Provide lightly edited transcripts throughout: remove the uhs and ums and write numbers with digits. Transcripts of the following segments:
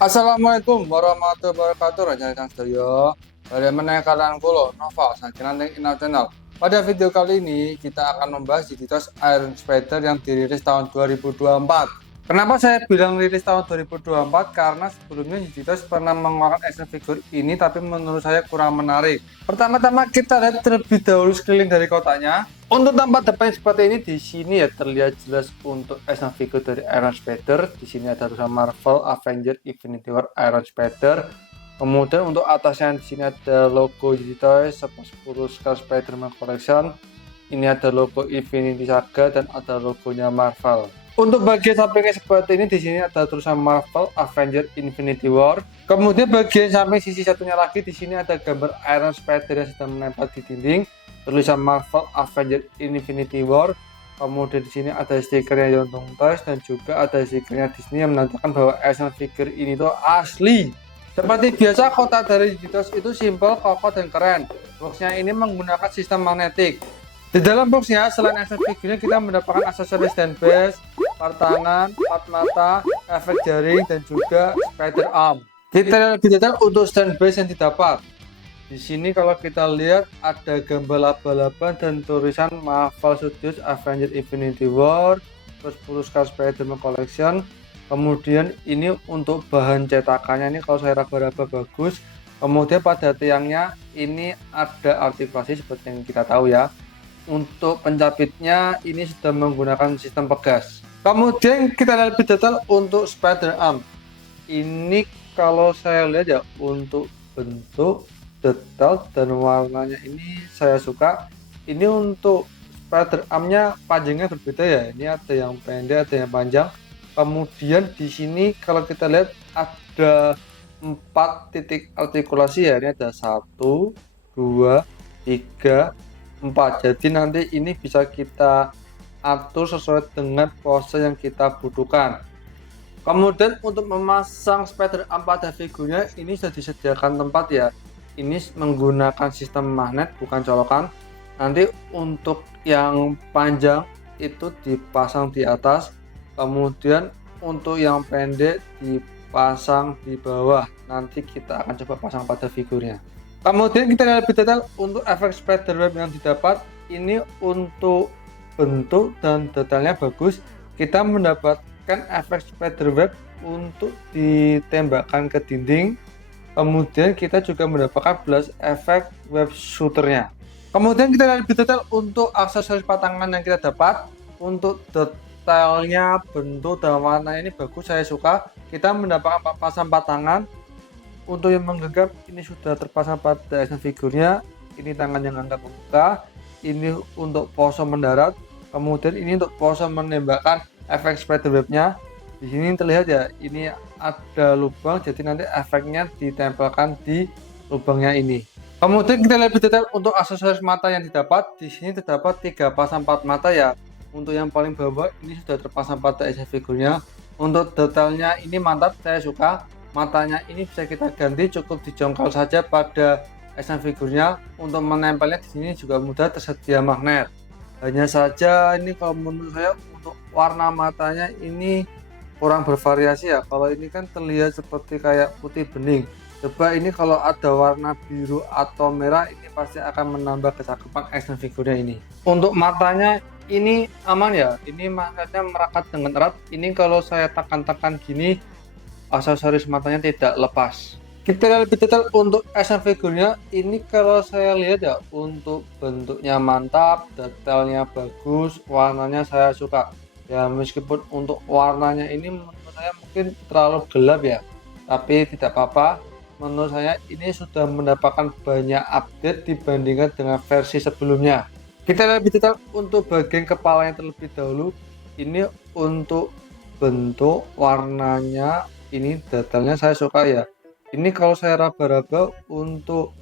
Assalamualaikum warahmatullahi wabarakatuh. Raja Kang Sedaya. Bagaimana kalian kulo Nova sakinan Inal Channel. Pada video kali ini kita akan membahas identitas Iron Spider yang dirilis tahun 2024. Kenapa saya bilang rilis tahun 2024? Karena sebelumnya identitas pernah mengeluarkan action figure ini, tapi menurut saya kurang menarik. Pertama-tama kita lihat terlebih dahulu sekeliling dari kotaknya. Untuk tampak depan seperti ini, di sini ya terlihat jelas untuk action figure dari Iron Spider. Di sini ada tulisan Marvel Avengers Infinity War Iron Spider. Kemudian untuk atasnya di sini ada logo Toys 10 Scar Spider-Man Collection. Ini ada logo Infinity Saga dan ada logonya Marvel. Untuk bagian sampingnya seperti ini, di sini ada tulisan Marvel Avengers Infinity War. Kemudian bagian samping sisi satunya lagi, di sini ada gambar Iron Spider yang sedang menempel di dinding, tulisan Marvel Avengers Infinity War. Kemudian di sini ada stikernya Yontung Toys dan juga ada stikernya Disney yang menandakan bahwa action figure ini tuh asli. Seperti biasa, kotak dari Digitos itu simple, kokoh dan keren. Boxnya ini menggunakan sistem magnetik. Di dalam boxnya selain action figure kita mendapatkan aksesoris dan base, part tangan, part mata, efek jaring dan juga spider arm. Kita lihat lebih detail untuk stand base yang didapat. Di sini kalau kita lihat ada gambar laba-laba dan tulisan Marvel Studios Avengers Infinity War, terus 10 Scar Spider-Man Collection. Kemudian ini untuk bahan cetakannya ini kalau saya raba-raba bagus. Kemudian pada tiangnya ini ada artikulasi seperti yang kita tahu ya. Untuk pencapitnya ini sudah menggunakan sistem pegas. Kemudian kita lihat lebih detail untuk spider arm. Ini kalau saya lihat ya untuk bentuk, detail dan warnanya ini saya suka. Ini untuk spider armnya panjangnya berbeda ya. Ini ada yang pendek, ada yang panjang. Kemudian di sini kalau kita lihat ada 4 titik artikulasi ya. Ini ada 1, 2, 3, 4. Jadi nanti ini bisa kita atur sesuai dengan pose yang kita butuhkan. Kemudian untuk memasang spider arm pada figurnya ini sudah disediakan tempat ya. Ini menggunakan sistem magnet bukan colokan. Nanti untuk yang panjang itu dipasang di atas, kemudian untuk yang pendek dipasang di bawah. Nanti kita akan coba pasang pada figurnya. Kemudian kita lihat lebih detail untuk efek spiderweb yang didapat. Ini untuk bentuk dan detailnya bagus. Kita mendapatkan efek spiderweb untuk ditembakkan ke dinding. Kemudian kita juga mendapatkan blast efek web shooternya. Kemudian kita lihat lebih detail untuk aksesoris patangan yang kita dapat. Untuk detailnya, bentuk dan warnanya ini bagus, saya suka. Kita mendapatkan pasang patangan. Untuk yang menggenggam ini sudah terpasang pada action figurnya. Ini tangan yang angkat membuka. Ini untuk pose mendarat. Kemudian ini untuk pose menembakkan efek spiderwebnya. Di sini terlihat ya, ini ada lubang, jadi nanti efeknya ditempelkan di lubangnya ini. Kemudian kita lihat lebih detail untuk aksesoris mata yang didapat. Di sini terdapat 3 pasang part mata ya. Untuk yang paling bawah ini sudah terpasang pada action figurnya. Untuk detailnya ini mantap, saya suka. Matanya ini bisa kita ganti, cukup dijongkal saja pada action figurnya. Untuk menempelnya di sini juga mudah, tersedia magnet. Hanya saja ini kalau menurut saya untuk warna matanya ini kurang bervariasi ya. Kalau ini kan terlihat seperti kayak putih bening. Coba ini kalau ada warna biru atau merah, ini pasti akan menambah kecakapan action figurnya ini. Untuk matanya ini aman ya. Ini magnetnya merakat dengan erat. Ini kalau saya tekan-tekan gini, aksesoris matanya tidak lepas. Kita lihat lebih detail untuk action figurnya. Ini kalau saya lihat ya, untuk bentuknya mantap, detailnya bagus, warnanya saya suka ya. Meskipun untuk warnanya ini menurut saya mungkin terlalu gelap ya, tapi tidak apa-apa. Menurut saya ini sudah mendapatkan banyak update dibandingkan dengan versi sebelumnya. Kita lihat lebih detail untuk bagian kepalanya terlebih dahulu. Ini untuk bentuk, warnanya, ini detailnya saya suka ya. Ini kalau saya raba-raba untuk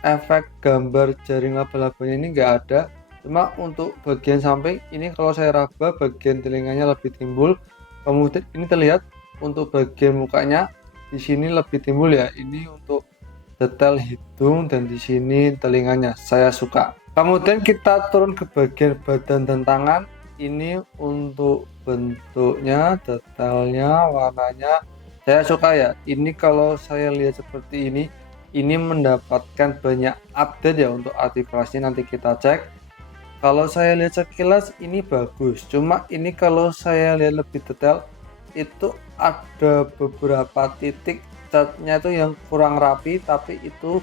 efek gambar jaring laba-labanya ini nggak ada. Cuma untuk bagian samping ini kalau saya raba bagian telinganya lebih timbul. Kemudian ini terlihat untuk bagian mukanya di sini lebih timbul ya. Ini untuk detail hidung dan di sini telinganya saya suka. Kemudian kita turun ke bagian badan dan tangan. Ini untuk bentuknya, detailnya, warnanya Saya suka ya, ini kalau saya lihat seperti ini mendapatkan banyak update ya untuk artikulasinya, nanti kita cek. Kalau saya lihat sekilas ini bagus, cuma ini kalau saya lihat lebih detail itu ada beberapa titik catnya itu yang kurang rapi, tapi itu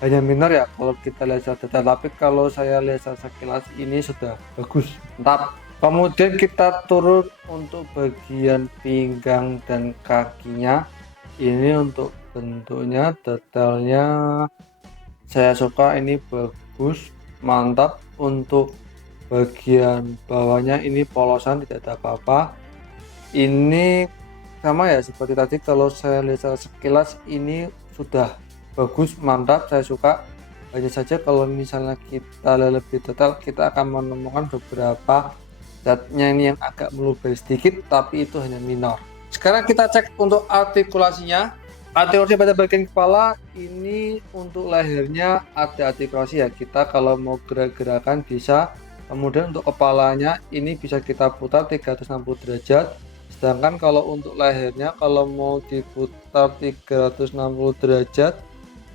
hanya minor ya kalau kita lihat secara detail. Tapi kalau saya lihat secara sekilas ini sudah bagus, mantap. Kemudian kita turun untuk bagian pinggang dan kakinya. Ini untuk bentuknya, detailnya saya suka, ini bagus, mantap. Untuk bagian bawahnya ini polosan, tidak ada apa-apa. Ini sama ya seperti tadi, kalau saya lihat secara sekilas ini sudah bagus, mantap, saya suka. Hanya saja kalau misalnya kita lihat lebih detail, kita akan menemukan beberapa zatnya ini yang agak meluber sedikit, tapi itu hanya minor. Sekarang kita cek untuk artikulasinya. Artikulasi pada bagian kepala ini untuk lehernya ada artikulasi ya, kita kalau mau gerak-gerakan bisa. Kemudian untuk kepalanya ini bisa kita putar 360 derajat. Sedangkan kalau untuk lehernya kalau mau diputar 360 derajat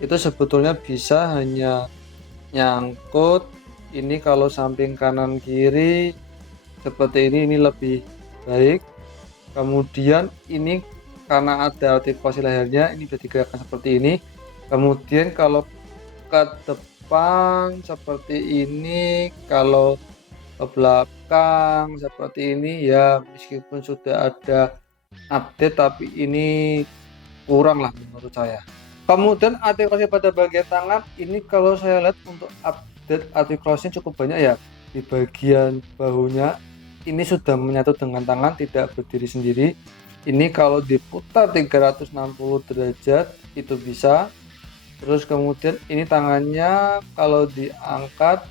itu sebetulnya bisa hanya nyangkut. Ini kalau samping kanan kiri seperti ini lebih baik. Kemudian ini karena ada artikulasi lehernya ini bisa digerakkan seperti ini. Kemudian kalau ke depan seperti ini, kalau ke belakang seperti ini ya, meskipun sudah ada update tapi ini kurang lah menurut saya. Kemudian artikulasi pada bagian tangan ini kalau saya lihat untuk update artikulasinya cukup banyak ya. Di bagian bahunya ini sudah menyatu dengan tangan, tidak berdiri sendiri. Ini kalau diputar 360 derajat itu bisa. Terus kemudian ini tangannya kalau diangkat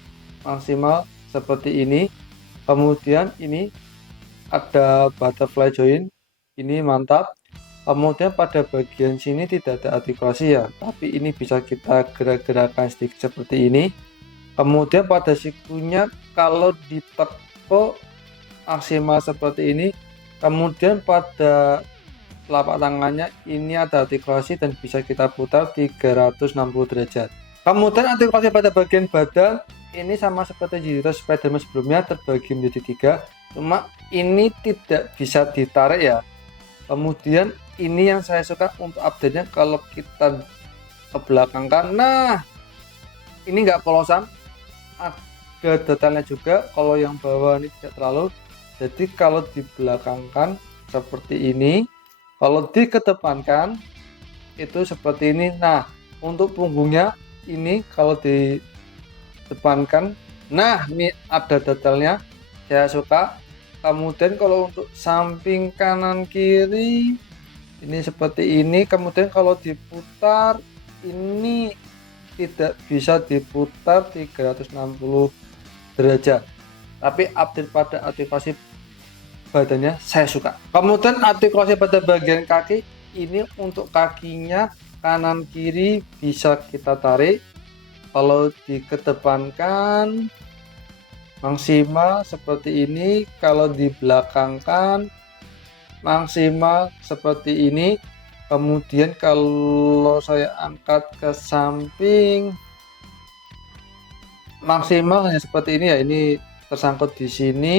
maksimal seperti ini. Kemudian ini ada butterfly joint, ini mantap. Kemudian pada bagian sini tidak ada artikulasi ya, tapi ini bisa kita gerak-gerakan sedikit seperti ini. Kemudian pada sikunya kalau ditekuk maksimal seperti ini. Kemudian pada telapak tangannya ini ada artikulasi dan bisa kita putar 360 derajat. Kemudian artikulasi pada bagian badan ini sama seperti Jiritos Spiderman sebelumnya, terbagi menjadi 3, cuma ini tidak bisa ditarik ya. Kemudian ini yang saya suka untuk update-nya, kalau kita ke belakang karena ini nggak polosan, ada detailnya juga. Kalau yang bawah ini tidak terlalu, jadi kalau dibelakangkan seperti ini, kalau dikedepankan itu seperti ini. Nah untuk punggungnya ini kalau didepankan, nah ini ada detailnya, saya suka. Kemudian kalau untuk samping kanan kiri ini seperti ini. Kemudian kalau diputar ini tidak bisa diputar 360 derajat, tapi update pada artikulasi badannya saya suka. Kemudian artikulasi pada bagian kaki ini untuk kakinya kanan kiri bisa kita tarik. Kalau dikedepankan maksimal seperti ini, kalau dibelakangkan maksimal seperti ini. Kemudian kalau saya angkat ke samping maksimal hanya seperti ini ya, ini tersangkut di sini.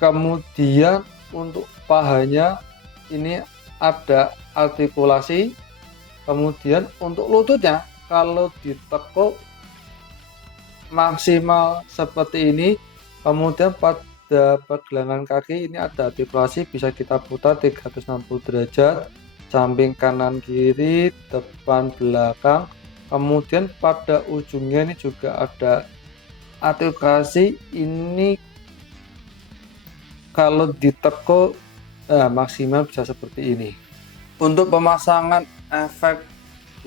Kemudian untuk pahanya ini ada artikulasi. Kemudian untuk lututnya kalau ditekuk maksimal seperti ini. Kemudian pada pergelangan kaki ini ada artikulasi, bisa kita putar 360 derajat, samping kanan kiri, depan belakang. Kemudian pada ujungnya ini juga ada artikulasi, ini kalau ditekuk maksimal bisa seperti ini. Untuk pemasangan efek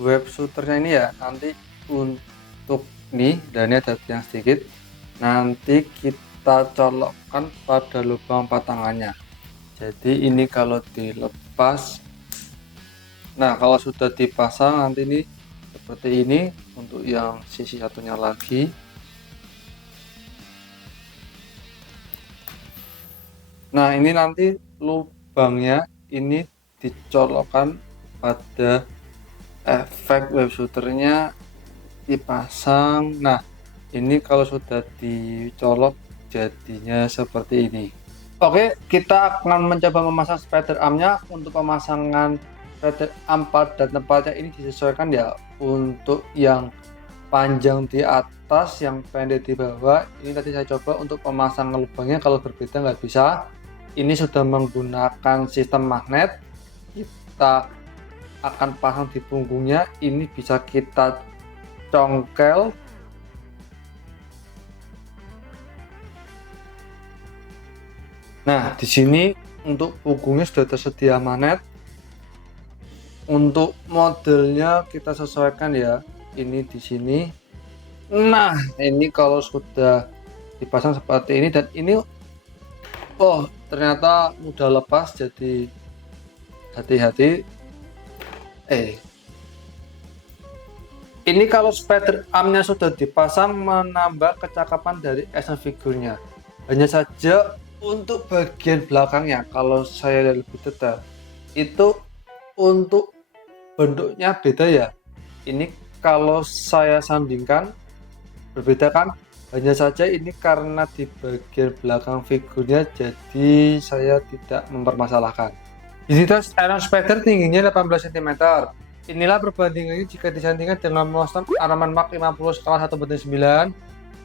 web shooternya ini ya, nanti untuk ini dan ini ada yang sedikit, nanti kita colokkan pada lubang patangannya. Jadi ini kalau dilepas, nah kalau sudah dipasang nanti ini seperti ini. Untuk yang sisi satunya lagi, nah ini nanti lubangnya ini dicolokkan pada efek web shooternya, dipasang. Nah, ini kalau sudah dicolok jadinya seperti ini. Oke, kita akan mencoba memasang spider armnya. Untuk pemasangan spider arm pada tempatnya ini disesuaikan ya, untuk yang panjang di atas, yang pendek di bawah. Ini tadi saya coba untuk pemasangan lubangnya, kalau berbeda nggak bisa. Ini sudah menggunakan sistem magnet. Kita akan pasang di punggungnya. Ini bisa kita congkel. Nah, di sini untuk punggungnya sudah tersedia magnet. Untuk modelnya kita sesuaikan ya. Ini di sini. Nah, ini kalau sudah dipasang seperti ini, dan ini oh ternyata mudah lepas, jadi hati-hati. Ini kalau spider armnya sudah dipasang, menambah kecakapan dari action figurnya. Hanya saja untuk bagian belakangnya, kalau saya lihat lebih detail, itu untuk bentuknya beda ya. Ini kalau saya sandingkan berbeda kan. Hanya saja ini karena di bagian belakang figurnya, jadi saya tidak mempermasalahkan. Identitas Iron Spider tingginya 18 cm. Inilah perbandingannya jika disandingkan dengan monster Iron Man Mark 50 skala 1/9,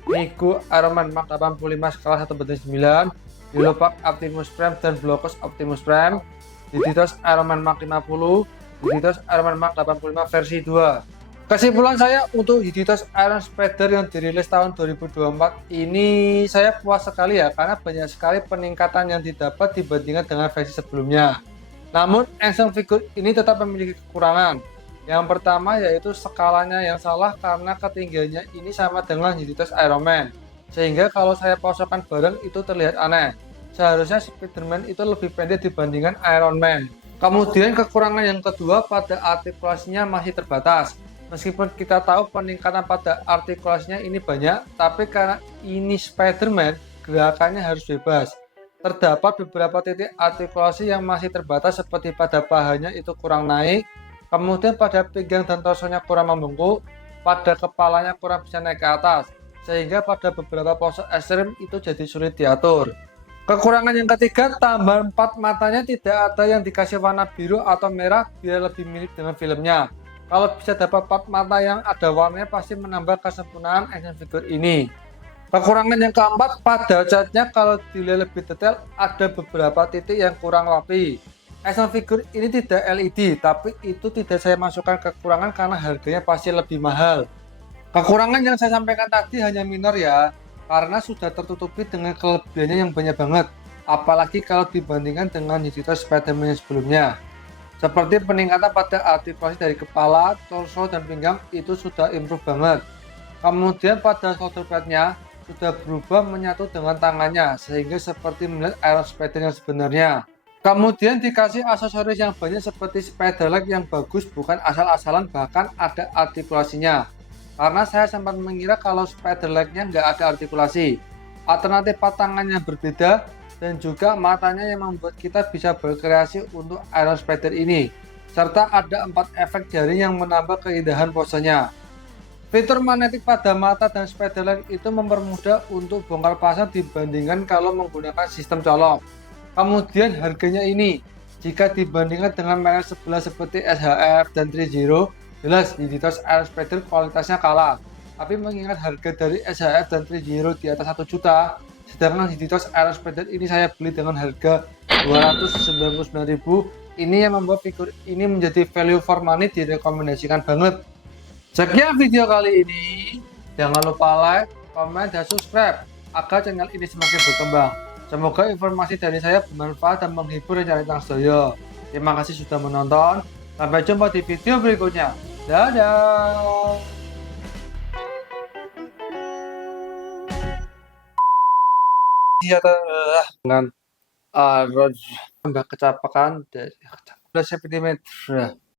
Miku Iron Man Mark 85 skala 1/9, Dilopak Optimus Prime dan Blocos Optimus Prime, Identitas Iron Man Mark 50, Identitas Iron Man Mark 85 versi 2. Kesimpulan saya untuk Identitas Iron Spider yang dirilis tahun 2024 ini, saya puas sekali ya, karena banyak sekali peningkatan yang didapat dibandingkan dengan versi sebelumnya. Namun action figure ini tetap memiliki kekurangan. Yang pertama yaitu skalanya yang salah, karena ketinggiannya ini sama dengan identitas Iron Man, sehingga kalau saya pasangkan bareng itu terlihat aneh. Seharusnya Spider-Man itu lebih pendek dibandingkan Iron Man. Kemudian kekurangan yang kedua, pada artikulasinya masih terbatas. Meskipun kita tahu peningkatan pada artikulasinya ini banyak, tapi karena ini Spider-Man, gerakannya harus bebas. Terdapat beberapa titik artikulasi yang masih terbatas, seperti pada pahanya itu kurang naik, kemudian pada pinggang dan torsonya kurang membengkuk, pada kepalanya kurang bisa naik ke atas, sehingga pada beberapa pose ekstrim itu jadi sulit diatur. Kekurangan yang ketiga, tambah 4 matanya tidak ada yang dikasih warna biru atau merah biar lebih mirip dengan filmnya. Kalau bisa dapat 4 mata yang ada warnanya, pasti menambah kesempurnaan action figure ini. Kekurangan yang keempat, pada catnya kalau dilihat lebih detail ada beberapa titik yang kurang rapi. Action figure ini tidak LED, tapi itu tidak saya masukkan kekurangan karena harganya pasti lebih mahal. Kekurangan yang saya sampaikan tadi hanya minor ya, karena sudah tertutupi dengan kelebihannya yang banyak banget. Apalagi kalau dibandingkan dengan identitas Spider-Man sebelumnya. Seperti peningkatan pada artikulasi dari kepala, torso, dan pinggang itu sudah improve banget. Kemudian pada shoulder padnya sudah berubah menyatu dengan tangannya, sehingga seperti melihat Iron Spider yang sebenarnya. Kemudian dikasih aksesoris yang banyak seperti spider leg yang bagus, bukan asal-asalan, bahkan ada artikulasinya. Karena saya sempat mengira kalau spider leg-nya nggak ada artikulasi. Alternatif tangannya berbeda, dan juga matanya yang membuat kita bisa berkreasi untuk Iron Spider ini. Serta ada 4 efek jari yang menambah keindahan posenya. Fitur magnetik pada mata dan spider leg itu mempermudah untuk bongkar pasang dibandingkan kalau menggunakan sistem colok. Kemudian harganya ini, jika dibandingkan dengan merek sebelah seperti SHF dan 30, jelas identitas Iron Spider kualitasnya kalah. Tapi mengingat harga dari SHF dan 30 di atas 1 juta, sedangkan identitas Iron Spider ini saya beli dengan harga 299.000, ini yang membuat figur ini menjadi value for money, direkomendasikan banget. Sekian video kali ini, jangan lupa like, komen, dan subscribe agar channel ini semakin berkembang. Semoga informasi dari saya bermanfaat dan menghibur rencana Tang Sedoyo. Terima kasih sudah menonton, sampai jumpa di video berikutnya. Dadah. Dengan tambah kecapakan dari 11 cm.